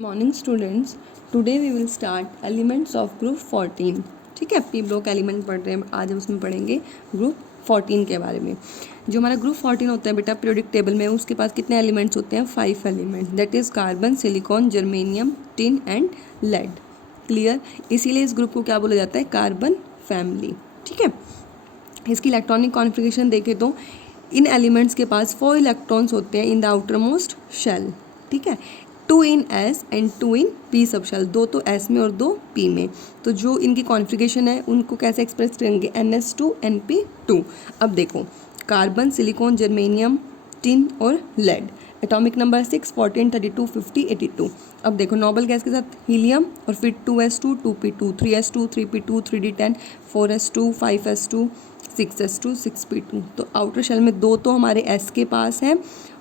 Morning students, today we will start elements of group 14। ठीक है, P block element पढ़ रहे हैं आज, हम उसमें पढ़ेंगे ग्रुप 14 के बारे में। जो हमारा ग्रुप 14 होता है बेटा पीरियोडिक टेबल में, उसके पास कितने एलिमेंट्स होते हैं? 5 elements, that is carbon, silicon, germanium, tin and lead. Clear? इसीलिए इस ग्रुप को क्या बोला जाता है? Carbon family. ठीक है, इसकी इलेक्ट्रॉनिक कॉन्फ़िगरेशन देखें तो इन एलिमेंट्स के पास 4 इलेक्ट्रॉन्स होते हैं in the outermost shell. ठीक है, 2 in S and 2 in P subshell, 2 तो एस में और 2 पी में। तो जो इनकी कॉन्फ़िगरेशन है उनको कैसे एक्सप्रेस करेंगे? NS2 NP2। अब देखो, कार्बन, सिलिकॉन, जर्मेनियम, टिन और लेड। Atomic number 6, 14, 32, 50, 82। अब देखो, नोबल गैस के साथ हीलियम और फिर 2s2, 2p2, 3s2, 3p2, 3d10, 4s2, 5s2, 6s2, 6p2। तो आउटर शेल में 2 तो हमारे s के पास हैं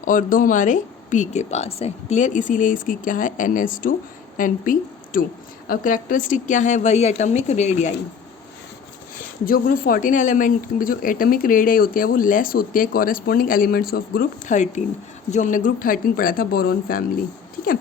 और 2 हमारे p के पास है। क्लियर? इसीलिए इसकी क्या है? NS2 NP2। अब करेक्टरिस्टिक क्या है? वही एटॉमिक रेडियाई। जो ग्रुप 14 एलिमेंट में जो एटॉमिक रेडियाई होती है वो लेस होती है कॉरेस्पॉन्डिंग एलिमेंट्स ऑफ ग्रुप 13, जो हमने ग्रुप 13 पढ़ा था, बोरॉन फैमिली। ठीक है,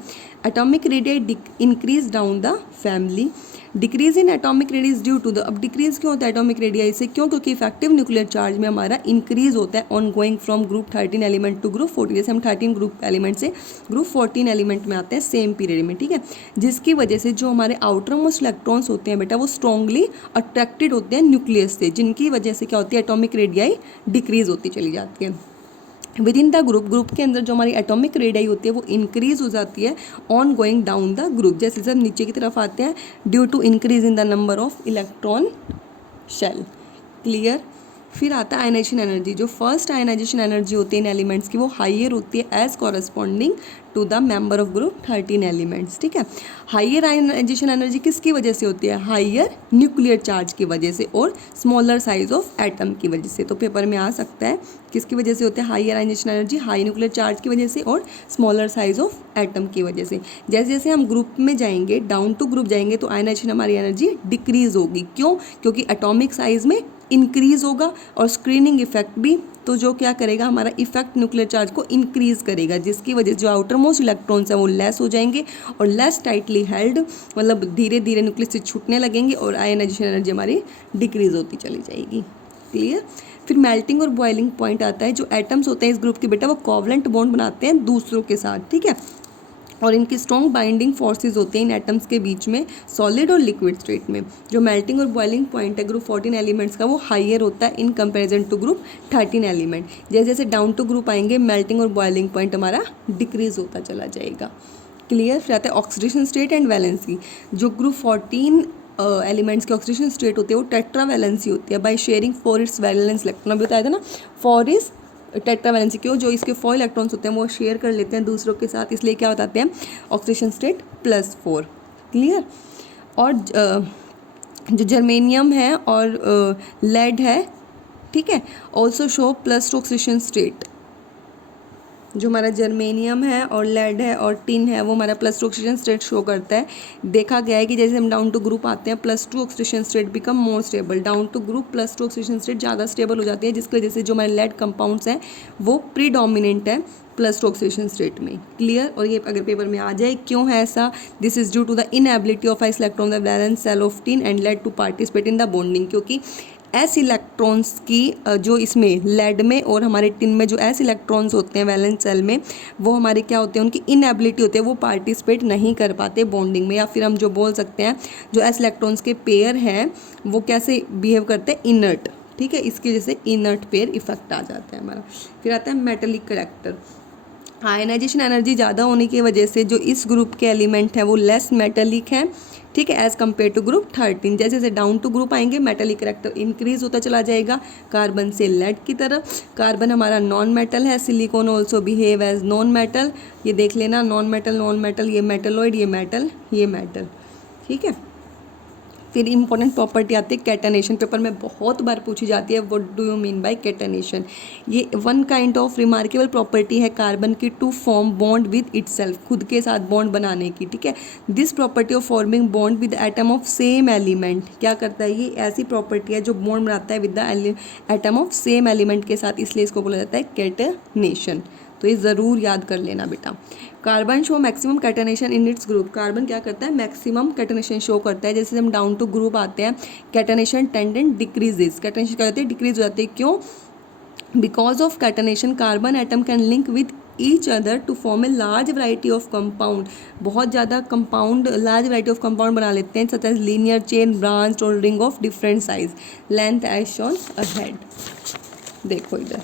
atomic radii increase down the family. Decrease in atomic radius due to the, अब डिक्रीज क्यों होता है एटॉमिक रेडियाई से? क्यों? क्योंकि इफेक्टिव न्यूक्लियर चार्ज में हमारा इंक्रीज होता है on going from group 13 element to group 14। जैसे हम 13 ग्रुप एलिमेंट से ग्रुप 14 एलिमेंट में आते हैं सेम पीरियड में। ठीक है, जिसकी वजह से जो हमारे आउटर मोस्ट इलेक्ट्रॉन्स होते हैं बेटा वो स्ट्रांगली अट्रैक्टेड होते हैं न्यूक्लियस से, जिनकी वजह से क्या होती है? एटॉमिक रेडियाई डिक्रीज होती चली जाती है। विद इन द ग्रुप के अंदर जो हमारी एटॉमिक रेडियाई होती है वो इंक्रीज हो जाती है on going down the group. जैसे जब नीचे की तरफ आते हैं, due to increase in the number of electron shell. Clear? फिर आता है आयनाइजेशन एनर्जी। जो फर्स्ट आयनाइजेशन एनर्जी होती है इन एलिमेंट्स की वो हाइयर होती है as corresponding to the member of group 13 elements. ठीक है, हाइयर आयनाइजेशन एनर्जी किसकी वजह से होती है? हाइयर न्यूक्लियर चार्ज की वजह से और स्मॉलर साइज ऑफ एटम की वजह से। तो पेपर में आ सकता है किसकी वजह से होता है higher ionisation energy? High nuclear charge की वजह से और स्मॉलर साइज ऑफ एटम की वजह से। जैसे जैसे हम ग्रुप में जाएंगे, डाउन टू ग्रुप जाएंगे, तो आयनाइजेशन हमारी एनर्जी डिक्रीज होगी। क्यों? क्योंकि एटॉमिक साइज में इंक्रीज होगा और स्क्रीनिंग इफेक्ट भी, तो जो क्या करेगा? हमारा इफेक्ट न्यूक्लियर चार्ज को इंक्रीज करेगा, जिसकी वजह से जो आउटर मोस्ट इलेक्ट्रॉन्स हैं वो लेस हो जाएंगे और लेस टाइटली हेल्ड, मतलब धीरे धीरे न्यूक्लियस से छूटने लगेंगे और आयनाइजेशन एनर्जी हमारी डिक्रीज होती चली जाएगी। क्लियर? फिर मेल्टिंग और बॉइलिंग पॉइंट आता है। जो एटम्स होते हैं इस ग्रुप के बेटा वो कोवलेंट बॉन्ड बनाते हैं दूसरों के साथ। ठीक है, और इनकी स्ट्रॉन्ग बाइंडिंग फोर्सेस होते हैं इन एटम्स के बीच में, सॉलिड और लिक्विड स्टेट में। जो मेल्टिंग और बॉइलिंग पॉइंट है ग्रुप 14 एलिमेंट्स का वो हाइयर होता है in comparison to group 13 element. जैसे जैसे डाउन टू ग्रुप आएंगे मेल्टिंग और बॉइलिंग पॉइंट हमारा डिक्रीज होता चला जाएगा। क्लियर? फिर आता है ऑक्सीडेशन स्टेट एंड वैलेंसी। जो ग्रुप 14 एलिमेंट्स के ऑक्सीडेशन स्टेट होती है वो टेट्रा वैलेंसी होती है by sharing 4 its valence electron. अभी बताया था ना, 4 इज टेट्रा वैलेंसी। क्यों? जो इसके 4 इलेक्ट्रॉन्स होते हैं वो शेयर कर लेते हैं दूसरों के साथ, इसलिए क्या बताते हैं? Oxidation state +4। क्लियर? और जो जर्मेनियम है और लेड है, ठीक है, ऑल्सो शो +2 ऑक्सीडेशन स्टेट। जो हमारा जर्मेनियम है और लेड है और टिन है वो हमारा +2 ऑक्सीडेशन स्टेट शो करता है। देखा गया है कि जैसे हम डाउन टू ग्रुप आते हैं +2 oxidation state become more stable. Down to group +2 oxidation state ज़्यादा स्टेबल हो जाती है, जिसकी वजह से जो हमारे लेड कंपाउंड्स हैं वो प्रीडोमिनेंट है +2 ऑक्सीडेशन स्टेट में। क्लियर? और ये अगर पेपर में आ जाए क्यों है ऐसा? This is due to the inability of ice electron the valence shell of tin and lead to participate in the bonding. क्योंकि एस इलेक्ट्रॉन्स की जो इसमें लेड में और हमारे टिन में जो एस इलेक्ट्रॉन्स होते हैं वैलेंस सेल में, वो हमारे क्या होते हैं? उनकी इनएबिलिटी होती है, वो पार्टिसिपेट नहीं कर पाते बॉन्डिंग में। या फिर हम जो बोल सकते हैं जो एस इलेक्ट्रॉन्स के पेयर हैं वो कैसे बिहेव करते हैं? इनर्ट। ठीक है, इसकी वजह से इनर्ट पेयर इफेक्ट आ जाता है हमारा। फिर आता है मेटेलिक करेक्टर। आयनाइजेशन एनर्जी ज़्यादा होने की वजह से जो इस ग्रुप के एलिमेंट हैं वो लेस मेटेलिक हैं। ठीक है, एज कम्पेयर टू ग्रुप 13। जैसे जैसे डाउन टू ग्रुप आएंगे मेटेलिक करेक्टर इंक्रीज होता चला जाएगा कार्बन से लेड की तरफ। कार्बन हमारा नॉन मेटल है, silicon also behave as non metal. ये देख लेना, नॉन मेटल, ये मेटलॉइड, ये मेटल, ये मेटल। ठीक है, फिर इंपॉर्टेंट प्रॉपर्टी आती है कैटनेशन। पेपर में बहुत बार पूछी जाती है, what do you mean by catenation? ये one kind of remarkable property है कार्बन की to form bond with itself, खुद के साथ बॉन्ड बनाने की। ठीक है, this property of forming bond with atom of same element क्या करता है? ये ऐसी प्रॉपर्टी है जो बॉन्ड बनाता है with the atom of same element के साथ, इसलिए इसको बोला जाता है कैटनेशन। तो ये ज़रूर याद कर लेना बेटा। Carbon show maximum catenation in its group, carbon क्या करता है, मैक्सिमम कैटनेशन शो करता है। जैसे हम डाउन टू ग्रुप आते हैं, कैटनेशन टेंडेंट डिक्रीजेज, कैटनेशन क्या होती है, डिक्रीज हो जाती है। क्यों, because of catenation carbon atom can link with each other to form a large variety of compound, बहुत ज़्यादा compound, large variety of compound बना लेते हैं, such as linear chain, branch और ring of different size, length as shown ahead. देखो इधर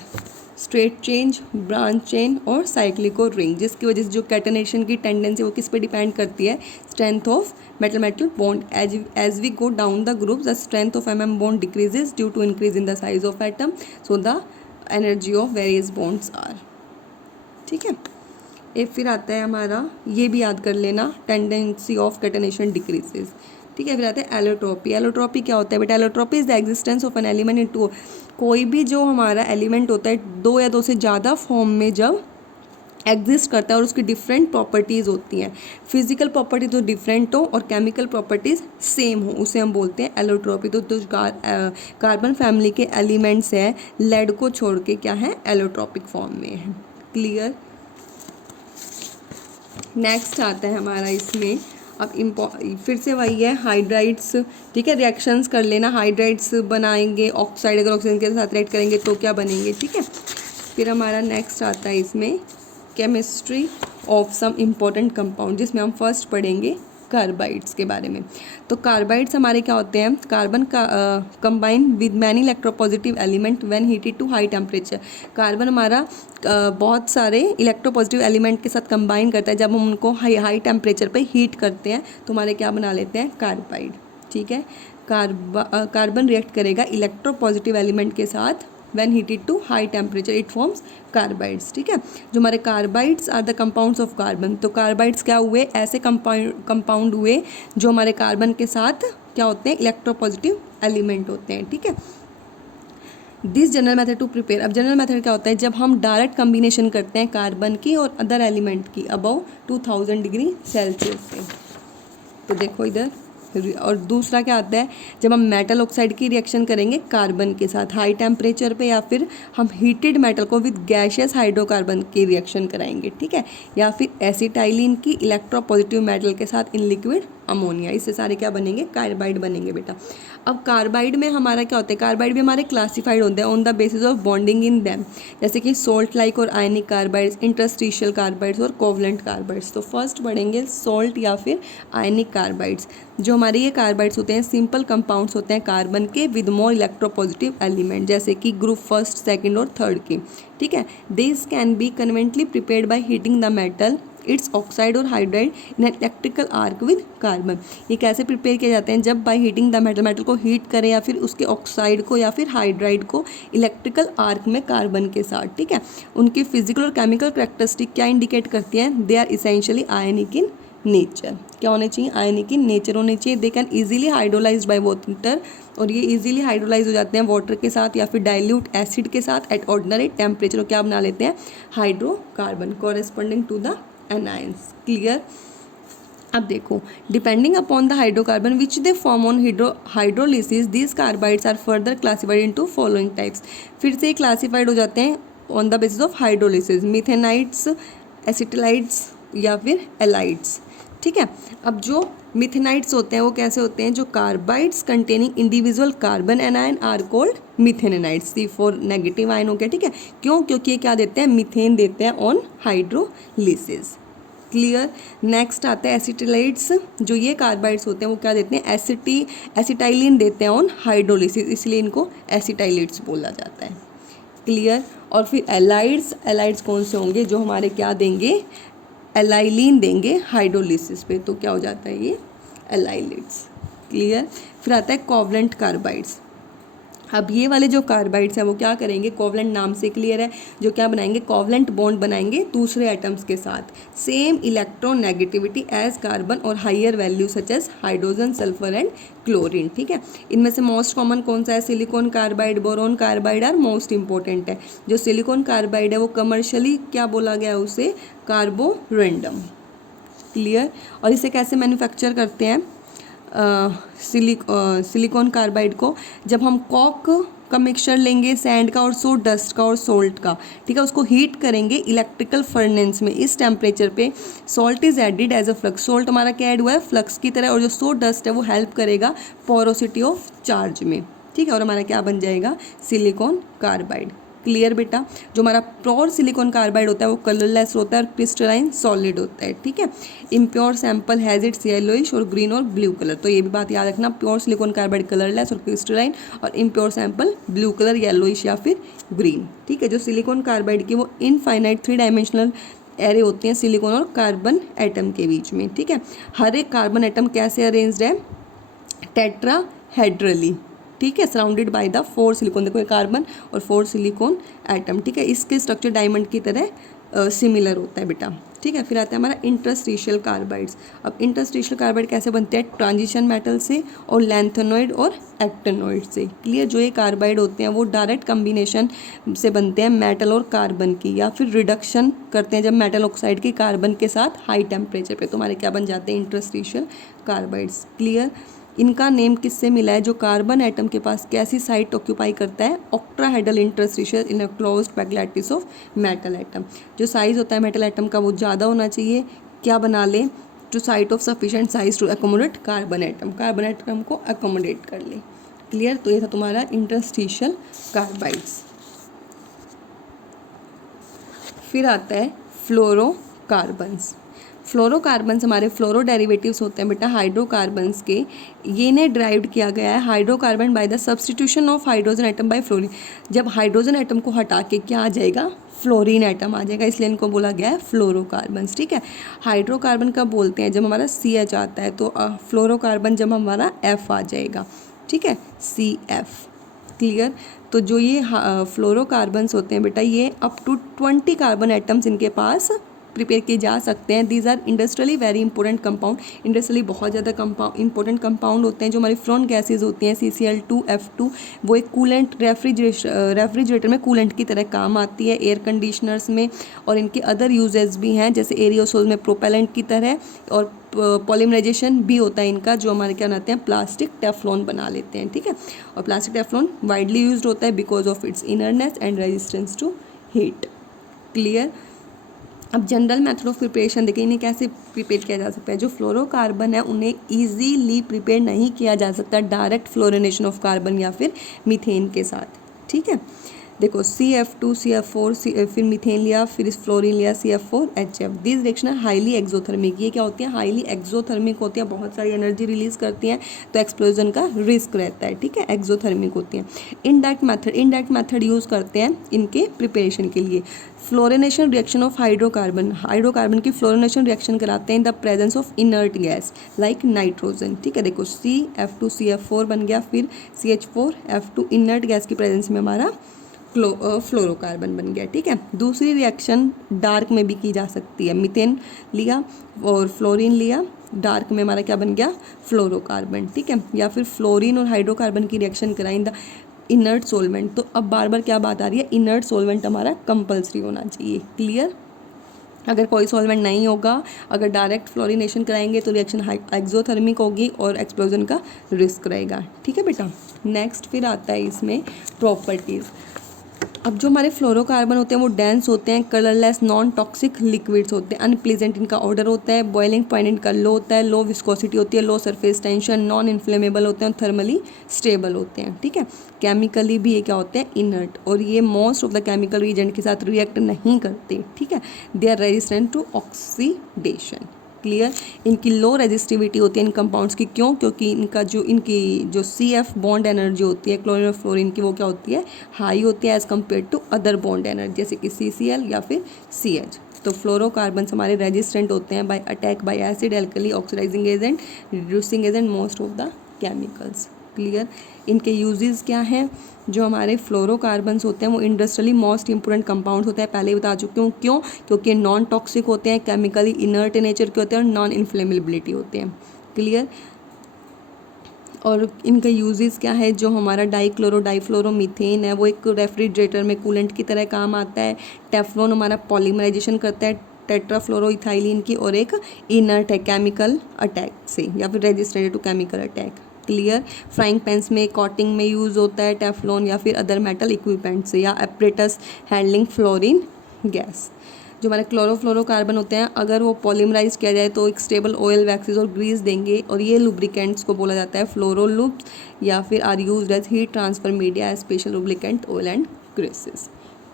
straight chain, branch chain और cyclic और रिंग, जिसकी वजह से जो कैटनेशन की टेंडेंसी वो किस पे डिपेंड करती है, strength of metal metal bond. As we go down the group the strength of MM bond decreases due to increase in the size of atom, so the energy of various bonds are. ठीक है, एक फिर आता है हमारा, ये भी याद कर लेना, टेंडेंसी ऑफ कैटनेशन डिक्रीजेज। ठीक है, फिर आता है एलोट्रोपी। एलोट्रोपी क्या होता है बेटा, allotropy is the existence of an element in two, कोई भी जो हमारा एलिमेंट होता है दो या दो से ज़्यादा फॉर्म में जब एग्जिस्ट करता है और उसकी डिफरेंट प्रॉपर्टीज़ होती हैं, फिजिकल प्रॉपर्टी तो डिफरेंट हो और केमिकल प्रॉपर्टीज़ सेम हो, उसे हम बोलते हैं एलोट्रोपी। तो कार्बन फैमिली के एलिमेंट्स हैं, लेड को छोड़ के क्या है, एलोट्रोपिक फॉर्म में है। क्लियर। नेक्स्ट आता है हमारा इसमें, अब फिर से वही है हाइड्राइड्स। ठीक है, रिएक्शंस कर लेना, हाइड्राइड्स बनाएंगे, ऑक्साइड अगर ऑक्सीजन के साथ रिएक्ट करेंगे तो क्या बनेंगे। ठीक है, फिर हमारा नेक्स्ट आता है इसमें chemistry of some important compound, जिसमें हम फर्स्ट पढ़ेंगे कार्बाइड्स के बारे में। तो कार्बाइड्स हमारे क्या होते हैं, कार्बन का combine with many electropositive element when heated to high temperature, carbon हमारा बहुत सारे इलेक्ट्रोपॉजिटिव एलिमेंट के साथ कंबाइन करता है, जब हम उनको हाई टेम्परेचर पे हीट करते हैं तो हमारे क्या बना लेते हैं, कार्बाइड। ठीक है, कार्बन रिएक्ट करेगा इलेक्ट्रोपॉजिटिव एलिमेंट के साथ when heated to high temperature it forms carbides. ठीक है, जो हमारे carbides are the compounds of carbon, तो कार्बाइड्स क्या हुए, ऐसे कंपाउंड हुए जो हमारे कार्बन के साथ क्या होते हैं, इलेक्ट्रोपॉजिटिव एलिमेंट होते हैं। ठीक है, this general method to prepare, अब जनरल मेथड क्या होता है, जब हम डायरेक्ट कम्बिनेशन करते हैं कार्बन की और अदर एलिमेंट की अबव 2000 डिग्री सेल्सियस से। तो देखो इधर, और दूसरा क्या आता है, जब हम मेटल ऑक्साइड की रिएक्शन करेंगे कार्बन के साथ हाई टेम्परेचर पे, या फिर हम हीटेड मेटल को विद गैशियस हाइड्रोकार्बन की रिएक्शन कराएंगे। ठीक है, या फिर एसिटाइलिन की इलेक्ट्रोपॉजिटिव मेटल के साथ इन लिक्विड अमोनिया, इससे सारे क्या बनेंगे, कार्बाइड बनेंगे बेटा। अब कार्बाइड में हमारा क्या होता है, कार्बाइड भी हमारे क्लासिफाइड होते हैं on the basis of bonding in them, जैसे कि सोल्ट लाइक और आयनिक कार्बाइड्स, इंटरस्टिशियल कार्बाइड्स और कोवलेंट कार्बाइड्स। तो फर्स्ट पढ़ेंगे सोल्ट या फिर आयनिक कार्बाइड्स। जो हमारे ये कार्बाइड्स होते हैं सिंपल कंपाउंड्स होते हैं कार्बन के विद मोर इलेक्ट्रोपॉजिटिव एलिमेंट, जैसे कि ग्रुप फर्स्ट, सेकेंड और थर्ड के। ठीक है, this can be conveniently prepared by heating the metal its oxide और hydride in electrical arc with carbon. ये कैसे प्रिपेयर किए जाते हैं, जब by heating the metal, metal को हीट करें या फिर उसके ऑक्साइड को या फिर हाइड्राइड को इलेक्ट्रिकल आर्क में कार्बन के साथ। ठीक है, उनकी फिजिकल और केमिकल कैरेक्टरिस्टिक क्या इंडिकेट करती हैं, they are essentially ionic in nature. क्या होने चाहिए, आयनिक इन नेचर होने चाहिए। They can easily hydrolyse by water, और ये इजीली हाइड्रोलाइज हो जाते हैं वाटर के साथ या फिर डाइल्यूट एसिड के साथ एट ऑर्डिनरी टेम्परेचर, क्या बना लेते हैं, hydrocarbon corresponding to the anions. Clear. अब देखो, depending upon the hydrocarbon which they form on hydrolysis these carbides are further classified into following types. फिर से क्लासिफाइड हो जाते हैं on the basis of hydrolysis, methanides, acetylides या फिर halides. ठीक है, अब जो मिथेनाइड्स होते हैं वो कैसे होते हैं, जो carbides containing individual carbon anion are called methanides. C4 negative ion हो गया। ठीक है, क्यों, क्योंकि ये क्या देते हैं, मीथेन देते हैं ऑन हाइड्रोलिसिस। क्लियर। नेक्स्ट आता है एसिटिलाइड्स, जो ये कार्बाइड्स होते हैं वो क्या देते हैं, एसिटाइलिन देते हैं ऑन हाइड्रोलिसिस, इसलिए इनको एसिटाइलिड्स बोला जाता है। क्लियर। और फिर एलाइड्स कौन से होंगे, जो हमारे क्या देंगे, एलाइलिन देंगे हाइड्रोलिसिस पे, तो क्या हो जाता है ये, एलाइलिड्स। क्लियर। फिर आता है कोवलेंट कार्बाइड्स। अब ये वाले जो कार्बाइड्स हैं वो क्या करेंगे, कोवलेंट नाम से क्लियर है, जो क्या बनाएंगे, कोवलेंट बॉन्ड बनाएंगे दूसरे एटम्स के साथ, सेम इलेक्ट्रोनेगेटिविटी एज कार्बन और higher value such as hydrogen, sulphur and chlorine. ठीक है, इनमें से मोस्ट कॉमन कौन सा है, silicon carbide, boron carbide are most important है। जो सिलिकॉन कार्बाइड है वो कमर्शियली क्या बोला गया है उसे, कार्बोरेंडम। क्लियर। और इसे कैसे मैन्युफैक्चर करते हैं, सिलिकॉन कार्बाइड को, जब हम कॉक का मिक्सचर लेंगे, सैंड का और सो डस्ट का और सोल्ट का, ठीक है, उसको हीट करेंगे इलेक्ट्रिकल फर्नेस में। इस टेम्परेचर पे salt is added as a flux, salt हमारा क्या ऐड हुआ है, फ्लक्स की तरह, और जो सो डस्ट है वो हेल्प करेगा पोरोसिटी ऑफ चार्ज में, ठीक है, और हमारा क्या बन जाएगा, सिलिकॉन कार्बाइड। क्लियर बेटा। जो हमारा प्योर सिलिकॉन कार्बाइड होता है वो कलरलेस होता है और क्रिस्टलाइन सॉलिड होता है, ठीक है। Impure sample has its yellowish और ग्रीन और ब्लू कलर, तो ये भी बात याद रखना, प्योर सिलिकॉन कार्बाइड कलरलेस और क्रिस्टलाइन, और impure sample blue colour, yellowish या फिर ग्रीन, ठीक है। जो सिलिकॉन कार्बाइड की वो इनफाइनाइट 3 डायमेंशनल एरे होती हैं सिलिकॉन और कार्बन एटम के बीच में, ठीक है। हर एक कार्बन एटम कैसे अरेंज्ड है, टेट्राहेड्रली, ठीक है, सराउंडेड बाय द 4 सिलिकॉन, देखो ये कार्बन और 4 सिलिकॉन एटम, ठीक है। इसके स्ट्रक्चर डायमंड की तरह सिमिलर होता है बेटा, ठीक है। फिर आता है हमारा इंटरस्टिशियल कार्बाइड्स। अब इंटरस्टिशियल कार्बाइड कैसे बनते हैं, ट्रांजिशन मेटल से और लैंथेनॉइड और एक्टिनॉइड से। क्लियर। जो ये कार्बाइड होते हैं वो डायरेक्ट कम्बिनेशन से बनते हैं मेटल और कार्बन की, या फिर रिडक्शन करते हैं जब मेटल ऑक्साइड की कार्बन के साथ हाई टेम्परेचर पे, तो हमारे क्या बन जाते हैं, इंटरस्टिशियल कार्बाइड्स। क्लियर। इनका नेम किससे मिला है, जो कार्बन एटम के पास कैसी साइट ऑक्यूपाई करता है, octahedral interstitial in a closed packed lattice of metal atom. जो साइज होता है मेटल एटम का वो ज़्यादा होना चाहिए, क्या बना ले, to site of sufficient size to accommodate carbon atom को एकोमोडेट कर ले। क्लियर। तो ये था तुम्हारा इंटरस्टिशियल कार्बाइड्स। फिर आता है फ्लोरोकार्बन्स। फ्लोरोकार्बन्स हमारे फ्लोरो डेरिवेटिव्स होते हैं बेटा हाइड्रोकार्बन्स के। ये इन्हें ड्राइव्ड किया गया है hydrocarbon by the substitution of hydrogen atom by fluorine. जब हाइड्रोजन एटम को हटा के क्या आ जाएगा, फ्लोरीन एटम आ जाएगा, इसलिए इनको बोला गया है फ्लोरोकार्बन्स, ठीक है। हाइड्रोकार्बन कब बोलते हैं, जब हमारा CH आता है, तो फ्लोरोकार्बन जब हमारा F आ जाएगा, ठीक है, CF। क्लियर। तो जो ये फ्लोरोकार्बन्स होते हैं बेटा, ये अप टू 20 कार्बन एटम्स इनके पास प्रिपेयर किए जा सकते हैं। These are industrially very important compound, industrially बहुत ज़्यादा इंपॉर्टेंट कंपाउंड होते हैं। जो हमारी फ्लोन गैसेज होती हैं CCl2 F2, वो एक कूलेंट रेफ्रिजरेटर में कूलेंट की तरह काम आती है, एयर कंडीशनर्स में, और इनके अदर यूजेस भी हैं, जैसे एरियोसोल में प्रोपेलेंट की तरह, और पॉलीमराइजेशन भी होता है इनका, जो हमारे क्या बनाते हैं, प्लास्टिक टेफ्लॉन बना लेते हैं, ठीक है। और प्लास्टिक टेफ्लॉन वाइडली यूज्ड होता है because of its inertness and resistance to heat. Clear. अब जनरल मेथड ऑफ प्रिपरेशन देखिए, इन्हें कैसे प्रिपेयर किया जा सकता है। जो फ्लोरोकार्बन है उन्हें इजीली प्रिपेयर नहीं किया जा सकता डायरेक्ट फ्लोरिनेशन ऑफ कार्बन या फिर मीथेन के साथ, ठीक है। देखो CF2 CF4 फिर मीथेन लिया, फिर इस फ्लोरीन लिया CF4 HF। दिस रिएक्शन है हाईली एक्सोथर्मिक। ये क्या होती है, हाईली एक्सोथर्मिक होती है, बहुत सारी एनर्जी रिलीज करती हैं, तो एक्सप्लोजन का रिस्क रहता है, ठीक है, एक्सोथर्मिक होती हैं। इनडायरेक्ट मेथड यूज़ करते हैं इनके प्रिपरेशन के लिए। फ्लोरिनेशन रिएक्शन ऑफ हाइड्रोकार्बन की फ्लोरिनेशन रिएक्शन कराते हैं in the presence of inert gas like nitrogen, ठीक है। देखो CF2 CF4 बन गया, फिर CH4 F2, इनर्ट गैस की प्रेजेंस में हमारा फ्लोरोकार्बन बन गया, ठीक है। दूसरी रिएक्शन डार्क में भी की जा सकती है। मीथेन लिया और फ्लोरीन लिया, डार्क में हमारा क्या बन गया, फ्लोरोकार्बन, ठीक है। या फिर फ्लोरीन और हाइड्रोकार्बन की रिएक्शन कराई इन द इनर्ट सोलवेंट। तो अब बार बार क्या बात आ रही है, इनर्ट सोलवेंट हमारा कंपल्सरी होना चाहिए। क्लियर। अगर कोई सॉल्वेंट नहीं होगा, अगर डायरेक्ट फ्लोरिनेशन कराएंगे तो रिएक्शन एक्सोथर्मिक होगी और एक्सप्लोजन का रिस्क रहेगा, ठीक है बेटा। नेक्स्ट फिर आता है इसमें प्रॉपर्टीज़। अब जो हमारे फ्लोरोकार्बन होते हैं वो डेंस होते हैं, कलरलेस, नॉन टॉक्सिक लिक्विड्स होते हैं, अनप्लीजेंट इनका ऑर्डर होता है, बॉइलिंग पॉइंट इनका लो होता है, लो विस्कोसिटी होती है, लो सरफेस टेंशन, नॉन इन्फ्लेमेबल होते हैं और थर्मली स्टेबल होते हैं, ठीक है। केमिकली भी ये क्या होते हैं, इनर्ट, और ये most of the chemical reagent के साथ रिएक्ट नहीं करते, ठीक है। They are resistant to oxidation. Clear. इनकी लो रेजिस्टिविटी होती है इन कंपाउंड्स की, क्यों, क्योंकि इनकी जो CF बॉन्ड एनर्जी होती है क्लोरीन और फ्लोरीन की, वो क्या होती है, हाई होती है as compare to other bond energy, जैसे कि CCl या फिर CH। तो फ्लोरोकार्बन्स हमारे रेजिस्टेंट होते हैं by attack by acid, alkali, oxidising agent, reducing agent, most of the chemicals. Clear. इनके यूजेस क्या हैं, जो हमारे फ्लोरोकार्बन्स होते हैं वो इंडस्ट्रियली मोस्ट इंपोर्टेंट कंपाउंड होता है, पहले ही बता चुकी हूँ, क्यों, क्योंकि नॉन टॉक्सिक होते हैं, केमिकली इनर्ट नेचर के होते हैं और नॉन इन्फ्लेमेबिलिटी होते हैं। क्लियर। और इनका यूजेस क्या है, जो हमारा डाइफ्लोरोमीथेन है वो एक रेफ्रिजरेटर में कूलेंट की तरह काम आता है। टेफ्लॉन हमारा पॉलीमराइजेशन करता है टेट्राफ्लोरोइथाइलिन की, और एक इनर्ट है केमिकल अटैक से या फिर resistant to chemical attack. Clear. Frying pans में कॉटिंग में यूज़ होता है टेफ्लॉन या फिर अदर मेटल इक्विपमेंट से, या एपरेटस हैंडलिंग फ्लोरीन गैस। जो हमारे क्लोरोफ्लोरोकार्बन होते हैं अगर वो पॉलीमराइज किया जाए तो एक स्टेबल ऑयल, वैक्सीज और ग्रीस देंगे, और ये लुब्रिकेंट्स को बोला जाता है फ्लोरोलुब्स, या फिर are used as heat transfer media as special lubricant oil and greases.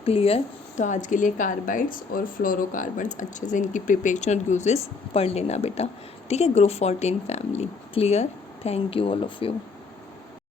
Clear. तो आज के लिए कार्बाइड्स और फ्लोरोकार्बन्स अच्छे से इनकी प्रिपरेशन और यूजेस पढ़ लेना बेटा, ठीक है। Group 14 family. Clear. Thank you all of you.